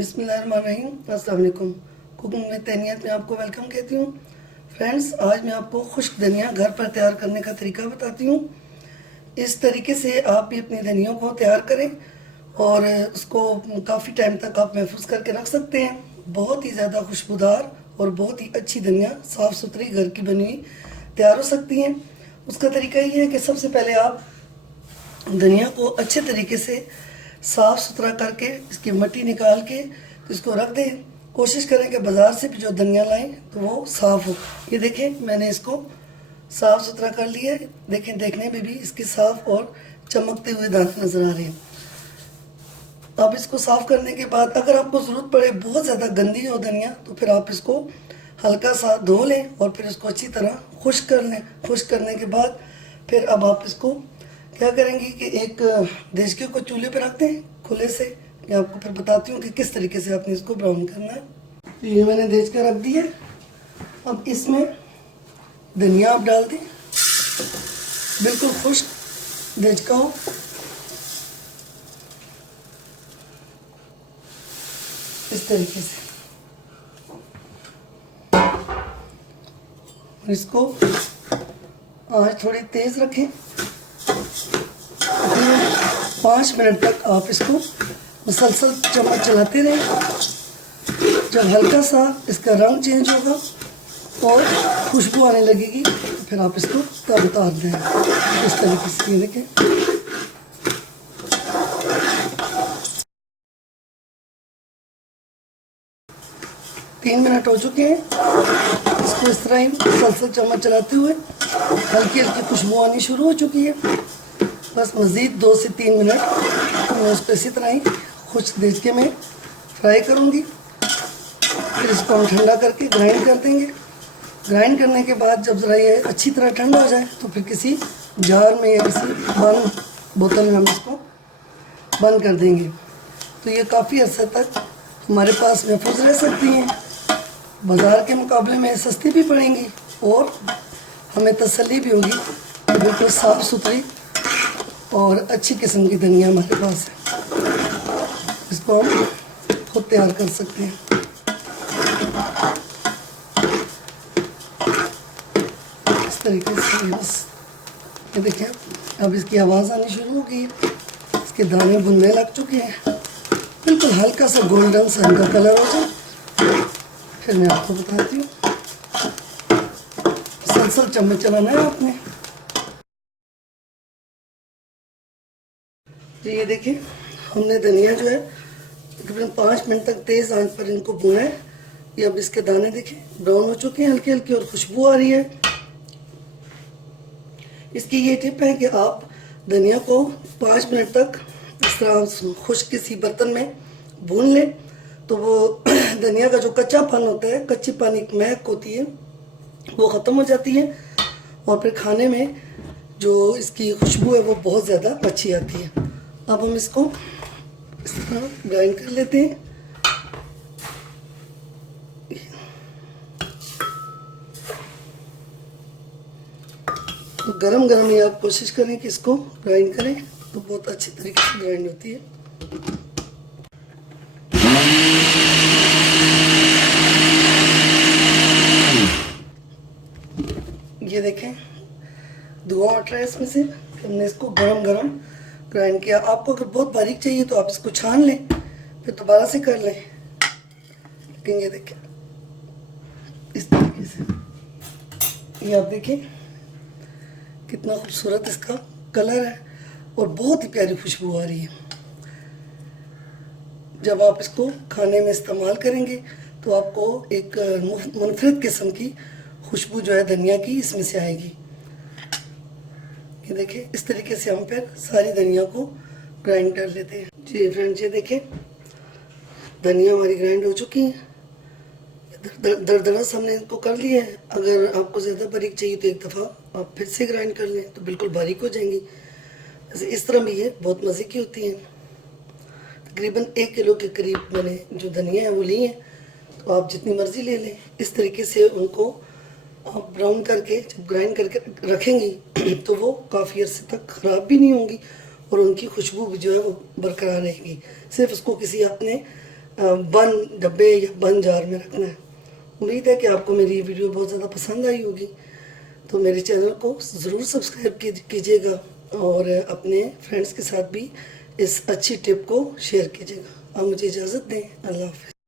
बिस्मिल्लाहिर्रहमानिर्रहीम। अस्सलाम वालेकुम। कुकिंग में तैनियत में आपको वेलकम कहती हूँ। फ्रेंड्स, आज मैं आपको खुश्क धनिया घर पर तैयार करने का तरीका बताती हूँ। इस तरीके से आप भी अपनी धनिया को तैयार करें और उसको काफ़ी टाइम तक आप महफूज करके रख सकते हैं। बहुत ही ज़्यादा खुशबूदार और बहुत ही अच्छी धनिया साफ़ सुथरी घर की बनी हुई तैयार हो सकती हैं। उसका तरीका ये है कि सबसे पहले आप धनिया को अच्छे तरीके से साफ़ सुथरा करके इसकी मट्टी निकाल के तो इसको रख दें। कोशिश करें कि बाज़ार से भी जो धनिया लाएं तो वो साफ़ हो। ये देखें, मैंने इसको साफ़ सुथरा कर लिया है। देखें, देखने में भी इसके साफ़ और चमकते हुए दाने नज़र आ रहे हैं। अब इसको साफ़ करने के बाद अगर आपको ज़रूरत पड़े, बहुत ज़्यादा गंदी हो धनिया, तो फिर आप इसको हल्का सा धो लें और फिर इसको अच्छी तरह खुश्क कर लें। खुश्क करने के बाद फिर अब आप इसको क्या करेंगी कि एक देचके को चूल्हे पे रख दें खुले से। मैं आपको फिर बताती हूँ कि किस तरीके से आपने इसको ब्राउन करना है। तो ये मैंने देचका रख दिया। अब इसमें धनिया आप डाल दें, बिल्कुल खुश्क देचका हो। इस तरीके से इसको आंच थोड़ी तेज रखें। 5 मिनट तक आप इसको मुसलसल चम्मच चलाते रहें। जब हल्का सा इसका रंग चेंज होगा और खुशबू आने लगेगी तो फिर आप इसको तब उतार दें। इस तरीके से ये देखें। तीन मिनट हो चुके हैं। इसको इस तरह ही मुसलसल चम्मच चलाते हुए हल्की हल्की खुशबू आनी शुरू हो चुकी है। बस मज़ीद 2 से 3 मिनट मैं उसको इसी तरह ही खुश्क देचके में फ्राई करूँगी। फिर इसको हम ठंडा करके ग्राइंड कर देंगे। ग्राइंड करने के बाद जब ज़रा ये अच्छी तरह ठंडा हो जाए तो फिर किसी जार में या किसी बंद बोतल में हम इसको बंद कर देंगे। तो ये काफ़ी अर्से तक हमारे पास महफूज रह सकती हैं। बाज़ार के मुकाबले में सस्ती भी पड़ेंगी और हमें तसल्ली भी होगी कि बिल्कुल साफ़ सुथरी और अच्छी किस्म की धनिया हमारे पास है। इसको हम खुद तैयार कर सकते हैं। इस तरीके से बस ये देखिए, अब इसकी आवाज़ आनी शुरू हो गई है। इसके दाने बुनने लग चुके हैं। बिल्कुल हल्का सा गोल्डन सा इनका कलर हो जाए फिर मैं आपको बताती हूँ। मुसलसल चम्मच चलाना है आपने। तो ये देखिए, हमने धनिया जो है तकरीबन 5 मिनट तक तेज़ आंच पर इनको भूना है। ये अब इसके दाने देखें ब्राउन हो चुके हैं हल्की हल्की और खुशबू आ रही है। इसकी ये टिप है कि आप धनिया को 5 मिनट तक इस तरह खुश्क किसी बर्तन में भून लें तो वो धनिया का जो कच्चापन होता है, कच्ची पानी की महक होती है, वो ख़त्म हो जाती है और फिर खाने में जो इसकी खुशबू है वो बहुत ज़्यादा अच्छी आती है। अब हम इसको इस तरह ग्राइंड कर लेते हैं। गरम गरम ही आप कोशिश करें कि इसको ग्राइंड करें तो बहुत अच्छी तरीके से ग्राइंड होती है। ये देखें, धुआं उठ रहा है इसमें से। हमने इसको गरम गरम ग्राइंड किया। आपको अगर बहुत बारीक चाहिए तो आप इसको छान लें, फिर दोबारा से कर लें। लेकिन ये देखें इस तरीके से, ये आप देखें कितना खूबसूरत इसका कलर है और बहुत ही प्यारी खुशबू आ रही है। जब आप इसको खाने में इस्तेमाल करेंगे तो आपको एक मुनफरिद किस्म की खुशबू जो है धनिया की इसमें से आएगी। ये देखिए, इस तरीके से हम फिर सारी धनिया को ग्राइंड कर लेते हैं। जी फ्रेंड्स, ये देखिए धनिया हमारी ग्राइंड हो चुकी है। दरदरा हमने इनको कर लिया है। अगर आपको ज़्यादा बारीक चाहिए तो एक दफ़ा आप फिर से ग्राइंड कर लें तो बिल्कुल बारीक हो जाएंगी। जैसे इस तरह भी ये बहुत मज़े की होती हैं। तकरीबन 1 किलो के करीब मैंने जो धनिया है वो ली है, तो आप जितनी मर्ज़ी ले लें। इस तरीके से उनको आप ब्राउन करके जब ग्राइंड करके रखेंगी तो वो काफ़ी अर्से तक ख़राब भी नहीं होंगी और उनकी खुशबू भी जो है वो बरकरार रहेगी। सिर्फ उसको किसी आपने बंद डब्बे या बंद जार में रखना है। उम्मीद है कि आपको मेरी ये वीडियो बहुत ज़्यादा पसंद आई होगी, तो मेरे चैनल को ज़रूर सब्सक्राइब कीजिएगा और अपने फ्रेंड्स के साथ भी इस अच्छी टिप को शेयर कीजिएगा। अब मुझे इजाज़त दें। अल्लाह हाफ़िज़।